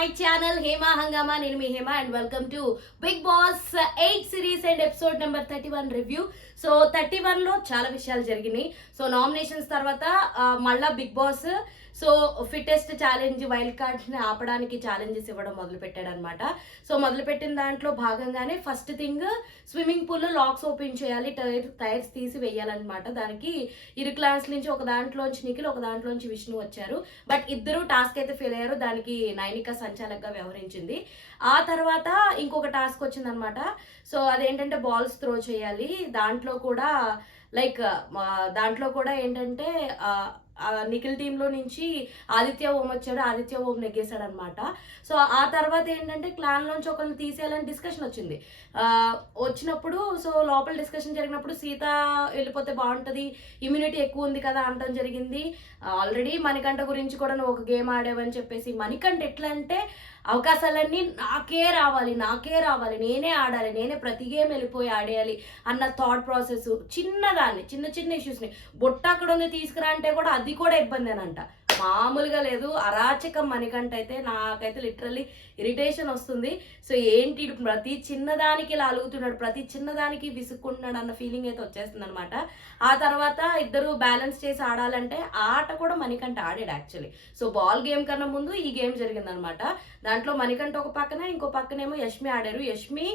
My channel Hema Hungama. నేను మీ Hema and welcome to Bigg Boss 8 series and episode number 31 review. So 31 లో చాలా విషయాలు జరిగినాయి. సో నామినేషన్స్ తర్వాత మళ్ళా Bigg Boss so fittest challenge wild cards ని ఆపడానికి ఛాలెంజెస్ ఇవ్వడం మొదలు పెట్టాడు అనమాట. సో మొదలు పెట్టిన దాంట్లో భాగంగానే ఫస్ట్ థింగ్ స్విమ్మింగ్ పూల్ లో లాక్స్ ఓపెన్ చేయాలి, టైర్స్ తీసి వేయాలన్నమాట. దానికి ఇరు క్లాస్ నుంచి ఒక దాంట్లోంచి నిఖిల్, ఒక దాంట్లోంచి విష్ణు వచ్చారు. బట్ ఇద్దరు టాస్క్ అయితే ఫెయిల్ అయ్యారు. దానికి నైనిక సంచాలకగా వ్యవహరించింది. ఆ తర్వాత ఇంకొక టాస్క్ వచ్చిందనమాట. సో అదేంటంటే బాల్స్ త్రో చేయాలి. దాంట్లో కూడా ఏంటంటే నిఖిల్ టీంలో నుంచి ఆదిత్య ఓం వచ్చాడు. ఆదిత్య ఓం నెగ్గేశాడు అనమాట. సో ఆ తర్వాత ఏంటంటే క్లాన్ లోంచి ఒకరిని తీసేయాలని డిస్కషన్ వచ్చింది. వచ్చినప్పుడు సో లోపల డిస్కషన్ జరిగినప్పుడు సీత వెళ్ళిపోతే బాగుంటుంది, ఇమ్యూనిటీ ఎక్కువ ఉంది కదా అనడం జరిగింది. ఆల్రెడీ మణికంఠ గురించి కూడా నువ్వు ఒక గేమ్ ఆడేవని చెప్పేసి, మణికంఠ ఎట్లా అంటే అవకాశాలన్నీ నాకే రావాలి, నేనే ఆడాలి, నేనే ప్రతి గేమ్ వెళ్ళిపోయి ఆడేయాలి అన్న థాట్ ప్రాసెస్. చిన్న ఇష్యూస్ని బొట్ట అక్కడ ఉంది తీసుకురా అంటే కూడా అది కూడా ఇబ్బందేనంట, మామూలుగా లేదు. అరాచకం మణికంఠ అయితే. నాకైతే లిటరల్లీ ఇరిటేషన్ వస్తుంది. సో ఏంటి ప్రతి చిన్నదానికి ఇలా అలుగుతున్నాడు, ప్రతి చిన్నదానికి విసుక్కుంటున్నాడు అన్న ఫీలింగ్ అయితే వచ్చేస్తుంది అనమాట. ఆ తర్వాత ఇద్దరు బ్యాలెన్స్ చేసి ఆడాలంటే ఆట కూడా మణికంఠ ఆడాడు యాక్చువల్లీ. సో బాల్ గేమ్ కన్నా ముందు ఈ గేమ్ జరిగిందనమాట. దాంట్లో మణికంఠ ఒక పక్కన, ఇంకో పక్కనేమో యష్మి ఆడారు. యష్మి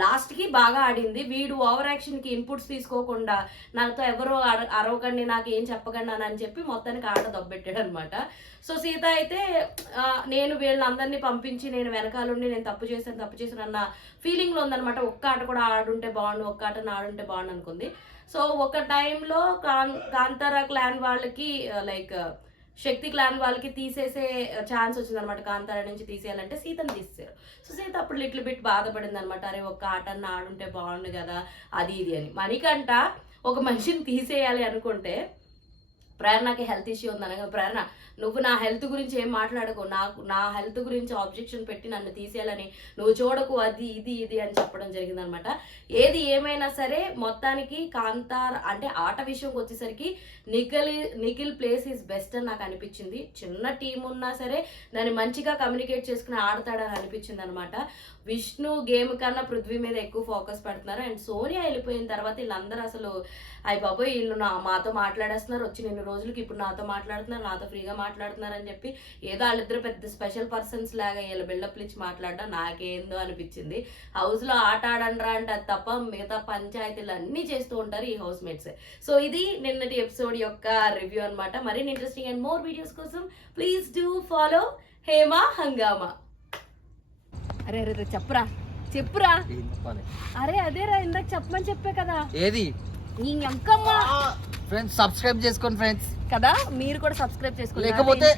లాస్ట్కి బాగా ఆడింది. వీడు ఓవర్ యాక్షన్కి ఇన్పుట్స్ తీసుకోకుండా నాతో ఎవరో అరవకండి, నాకు ఏం చెప్పకండి అని చెప్పి మొత్తానికి ఆట దొబ్బెట్టాడు అనమాట. సో సీత అయితే నేను వీళ్ళందరినీ పంపించి నేను వెనకాలండి, నేను తప్పు చేశాను అన్న ఫీలింగ్లో ఉందనమాట. ఒక్క ఆట కూడా ఆడుంటే బాగుండు, ఒక్క ఆటను ఆడుంటే బాగుండు అనుకుంది. సో ఒక టైంలో కాంతారా క్లాన్ వాళ్ళకి శక్తి క్లాన్ వాళ్ళకి తీసేసే ఛాన్స్ వచ్చిందనమాట. కాంతారా నుంచి తీసేయాలంటే సీతను తీసేశారు. సో సీత అప్పుడు లిటిల్ బిట్ బాధపడింది అనమాట. అరే ఒక్క ఆటను ఆడుంటే బాగుండు కదా అది ఇది అని. మణికంఠ ఒక మనిషిని తీసేయాలి అనుకుంటే ప్రేరణకి హెల్త్ ఇష్యూ ఉందనగా, ప్రేరణ నువ్వు నా హెల్త్ గురించి ఏం మాట్లాడకు, నా హెల్త్ గురించి ఆబ్జెక్షన్ పెట్టి నన్ను తీసేయాలని నువ్వు చూడకు, అది ఇది అని చెప్పడం జరిగిందనమాట. ఏది ఏమైనా సరే మొత్తానికి కాంతార్ అంటే ఆట విషయంకి వచ్చేసరికి నిఖిల్ ప్లేస్ ఈజ్ బెస్ట్ అని నాకు అనిపించింది. చిన్న టీం ఉన్నా సరే దాన్ని మంచిగా కమ్యూనికేట్ చేసుకుని ఆడతాడని అనిపించింది అనమాట. విష్ణు గేమ్ కన్నా పృథ్వీ మీద ఎక్కువ ఫోకస్ పెడుతున్నారు. అండ్ సోనియా వెళ్ళిపోయిన తర్వాత వీళ్ళందరూ అసలు అయ్యి బాబోయ్ వీళ్ళు మాతో మాట్లాడేస్తున్నారు, వచ్చి 2 రోజులకి ఇప్పుడు నాతో మాట్లాడుతున్నారు, నాతో ఫ్రీగా మాట్లాడుతున్నారు అని చెప్పి ఏదో వాళ్ళిద్దరు పెద్ద స్పెషల్ పర్సన్స్ లాగా వీళ్ళ బిల్డప్లు ఇచ్చి మాట్లాడడం నాకేందో అనిపించింది. హౌస్లో ఆట ఆడండ్రా అంటే అది తప్ప మిగతా పంచాయతీలు అన్నీ చేస్తూ ఉంటారు ఈ హౌస్ మేట్స్. సో ఇది నిన్నటి ఎపిసోడ్ యొక్క రివ్యూ అనమాట. మరిన్ని ఇంట్రెస్టింగ్ అండ్ మోర్ వీడియోస్ కోసం ప్లీజ్ డూ ఫాలో హేమా హంగామా. అరే చెప్పురా. అరే అదేరా ఇందాక చెప్పమని చెప్పే కదా. ఏది ఫ్రెండ్స్ సబ్స్క్రైబ్ చేసుకోండి ఫ్రెండ్స్ కదా, మీరు కూడా సబ్స్క్రైబ్ చేసుకోండి. లేకపోతే